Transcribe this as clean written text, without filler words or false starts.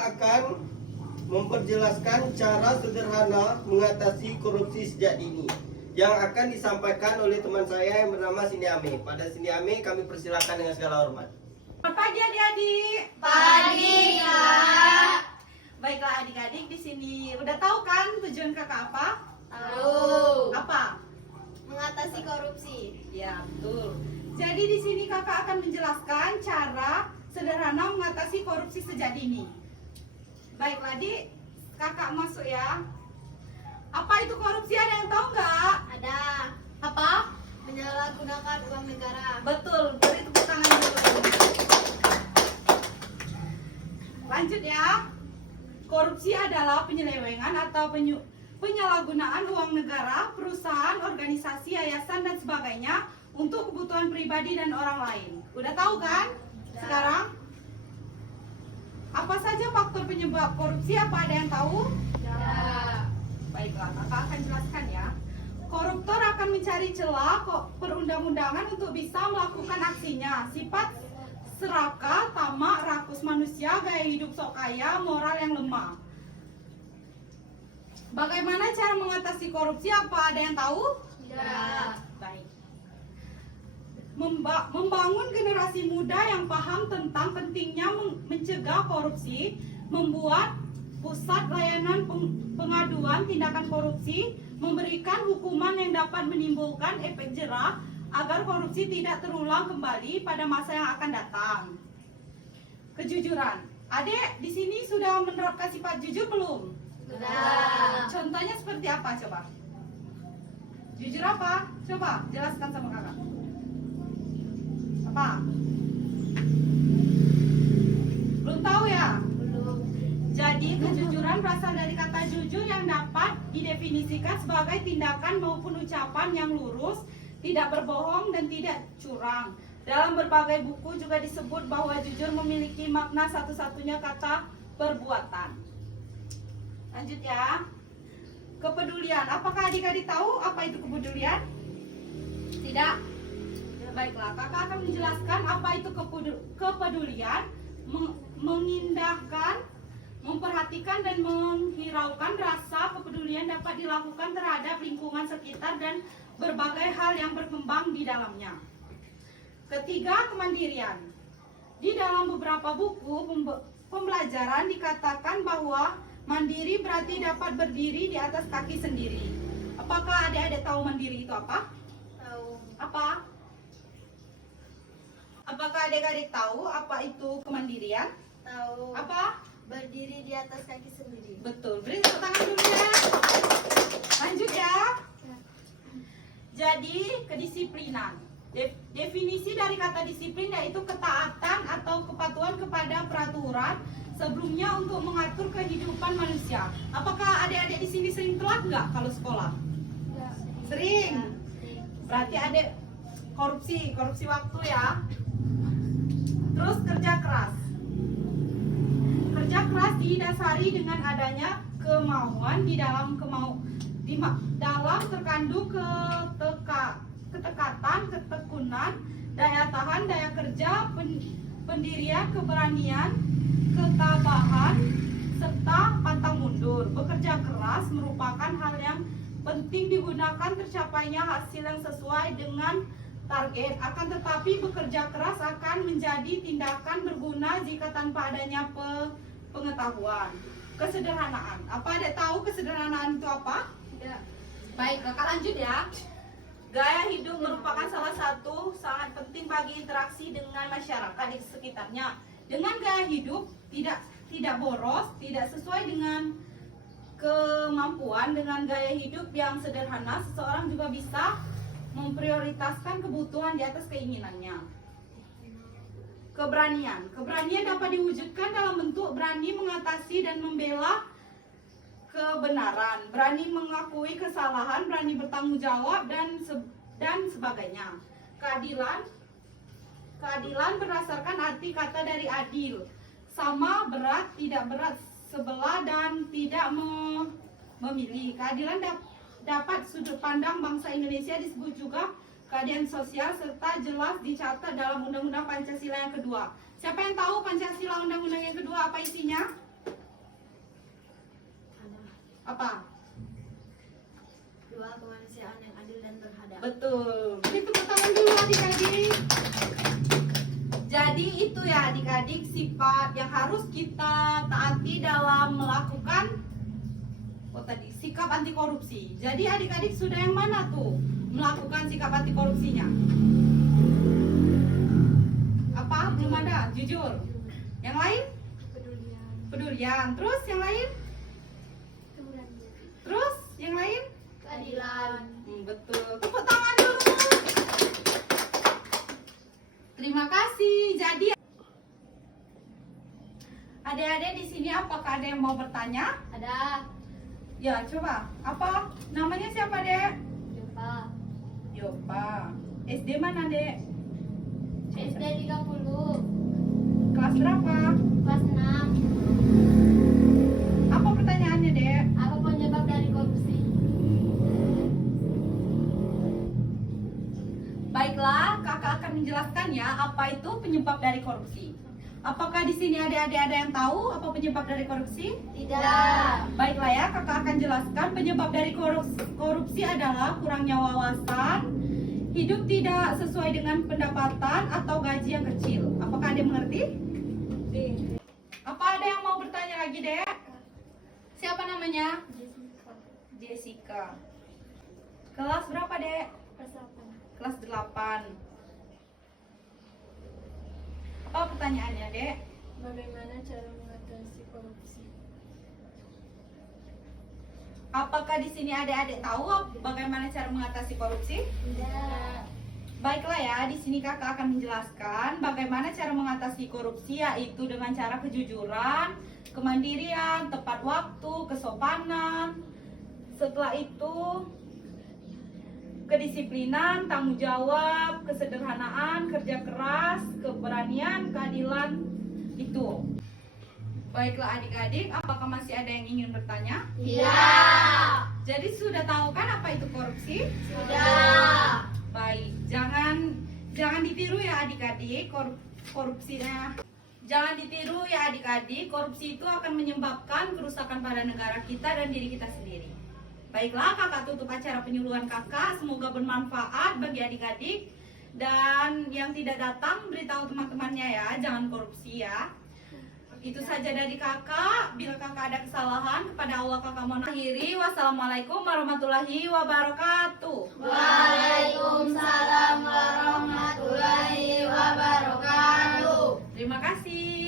akan memperjelaskan cara sederhana mengatasi korupsi sejak dini yang akan disampaikan oleh teman saya yang bernama Cindy Ame. Pada Cindy Ame kami persilakan dengan segala hormat. Selamat pagi adik-adik. Pagi, Kak. Baiklah adik-adik, di sini udah tahu kan tujuan kakak apa? Tahu. Apa? Mengatasi korupsi. Ya, betul. Jadi di sini kakak akan menjelaskan cara sederhana mengatasi korupsi sejak dini. Baiklah, adik, kakak masuk ya. Apa itu korupsi? Ada yang tahu nggak? Ada Apa? menyalahgunakan uang negara. Betul, beri tepuk tangan dulu. Lanjut ya. Korupsi adalah penyelewengan atau penyalahgunaan uang negara, perusahaan, organisasi, yayasan, dan sebagainya untuk kebutuhan pribadi dan orang lain. Udah tahu kan? Udah. Sekarang, apa saja faktor penyebab korupsi? Apa ada yang tahu? Ya. Baiklah, kakak akan jelaskan ya. Koruptor akan mencari celah perundang-undangan untuk bisa melakukan aksinya. Sifat serakah, tamak, rakus manusia, gaya hidup sok kaya, moral yang lemah. Bagaimana cara mengatasi korupsi? Apa ada yang tahu? Ya. Baik. Membangun generasi muda yang paham tentang pentingnya mencegah korupsi, membuat pusat layanan pengaduan tindakan korupsi, memberikan hukuman yang dapat menimbulkan efek jerah agar korupsi tidak terulang kembali pada masa yang akan datang. Kejujuran. Adik, di sini sudah menerapkan sifat jujur belum? Sudah. Contohnya seperti apa coba? Jujur apa? Coba jelaskan sama kakak. Apa? Belum tahu ya? Belum. Jadi kejujuran berasal dari kata jujur yang dapat didefinisikan sebagai tindakan maupun ucapan yang lurus, tidak berbohong dan tidak curang. Dalam berbagai buku juga disebut bahwa jujur memiliki makna satu-satunya kata perbuatan. Lanjut ya. Kepedulian. Apakah adik-adik tahu apa itu kepedulian? Tidak. Baiklah, kakak akan menjelaskan apa itu kepedulian. Mengindahkan, memperhatikan dan menghiraukan rasa kepedulian dapat dilakukan terhadap lingkungan sekitar dan berbagai hal yang berkembang di dalamnya. Ketiga, kemandirian. Di dalam beberapa buku pembelajaran dikatakan bahwa mandiri berarti dapat berdiri di atas kaki sendiri. Apakah adik-adik tahu mandiri itu apa? Tahu. Apa? Apakah adik-adik tahu apa itu kemandirian? Tahu. Apa? Berdiri di atas kaki sendiri. Betul. Beri tepuk tangan dulu ya. Lanjut ya. Jadi, kedisiplinan. Definisi dari kata disiplin yaitu ketaatan atau kepatuhan kepada peraturan sebelumnya untuk mengatur kehidupan manusia. Apakah adik-adik di sini sering telat nggak kalau sekolah? Ya. Sering. Ya, sering. Berarti adik korupsi waktu ya. Terus kerja keras. Kerja keras didasari dengan adanya kemauan dalam terkandung ketekatan, ketekunan, daya tahan, daya kerja, pendirian, keberanian, ketabahan, serta pantang mundur. Bekerja keras merupakan hal yang penting digunakan tercapainya hasil yang sesuai dengan target. Akan tetapi bekerja keras akan menjadi tindakan berguna jika tanpa adanya pengetahuan. Kesederhanaan. Apa ada tahu kesederhanaan itu apa? Tidak. Baik, kakak lanjut ya. Gaya hidup merupakan salah satu sangat penting bagi interaksi dengan masyarakat di sekitarnya. Dengan gaya hidup tidak boros, tidak sesuai dengan kemampuan, dengan gaya hidup yang sederhana, seseorang juga bisa memprioritaskan kebutuhan di atas keinginannya. Keberanian. Keberanian dapat diwujudkan dalam bentuk berani mengatasi dan membela kebenaran, berani mengakui kesalahan, berani bertanggung jawab dan sebagainya. Keadilan. Keadilan berdasarkan arti kata dari adil. Sama, berat, tidak berat sebelah dan tidak memilih. Keadilan dapat sudut pandang bangsa Indonesia disebut juga keadilan sosial serta jelas dicatat dalam Undang-Undang Pancasila yang kedua. Siapa yang tahu Pancasila Undang-Undang yang kedua apa isinya? Apa? Dua, kemanusiaan yang adil dan beradab. Betul. Beri tepuk tangan dulu adik-adik. Jadi itu ya adik-adik sifat yang harus kita taati dalam melakukan sikap anti korupsi. Jadi adik-adik sudah yang mana tuh melakukan sikap anti korupsinya? Apa? Belum ada, jujur. Yang lain? Pedulian. Pedulian. Terus yang lain? Kemudian Terus yang lain? keadilan. Betul. Tepuk tangan dulu. Terima kasih. Jadi adik-adik di sini apakah ada yang mau bertanya? Ada. Ya, coba. Apa? Namanya siapa, Dek? Jumpa. Yopa. SD mana, Dek? SD 30. Kelas berapa? Kelas 6. Apa pertanyaannya, Dek? Apa penyebab dari korupsi? Baiklah, kakak akan menjelaskan ya apa itu penyebab dari korupsi. Apakah di sini adik-adik ada yang tahu apa penyebab dari korupsi? Tidak. Baiklah ya, kakak akan jelaskan penyebab dari korupsi adalah kurangnya wawasan, hidup tidak sesuai dengan pendapatan atau gaji yang kecil. Apakah ada yang mengerti? Apa ada yang mau bertanya lagi, Dek? Siapa namanya? Jessica. Kelas berapa, Dek? Kelas 8. Apa pertanyaannya, Dek? Bagaimana cara mengatasi korupsi? Apakah di sini adik-adik tahu bagaimana cara mengatasi korupsi? Tidak. Baiklah ya, di sini kakak akan menjelaskan bagaimana cara mengatasi korupsi, yaitu dengan cara kejujuran, kemandirian, tepat waktu, kesopanan. Setelah itu kedisiplinan, tanggung jawab, kesederhanaan, kerja keras, keberanian, keadilan itu. Baiklah adik-adik, apakah masih ada yang ingin bertanya? Tidak. Jadi sudah tahu kan apa itu korupsi? Sudah. Baik, jangan ditiru ya adik-adik korupsinya. Jangan ditiru ya adik-adik, korupsi itu akan menyebabkan kerusakan pada negara kita dan diri kita sendiri. Baiklah, kakak tutup acara penyuluhan kakak. Semoga bermanfaat bagi adik-adik. Dan yang tidak datang, beritahu teman-temannya ya, jangan korupsi ya. Itu saja dari kakak. Bila kakak ada kesalahan, kepada Allah kakak mohon akhiri. Wassalamualaikum warahmatullahi wabarakatuh. Waalaikumsalam warahmatullahi wabarakatuh. Terima kasih.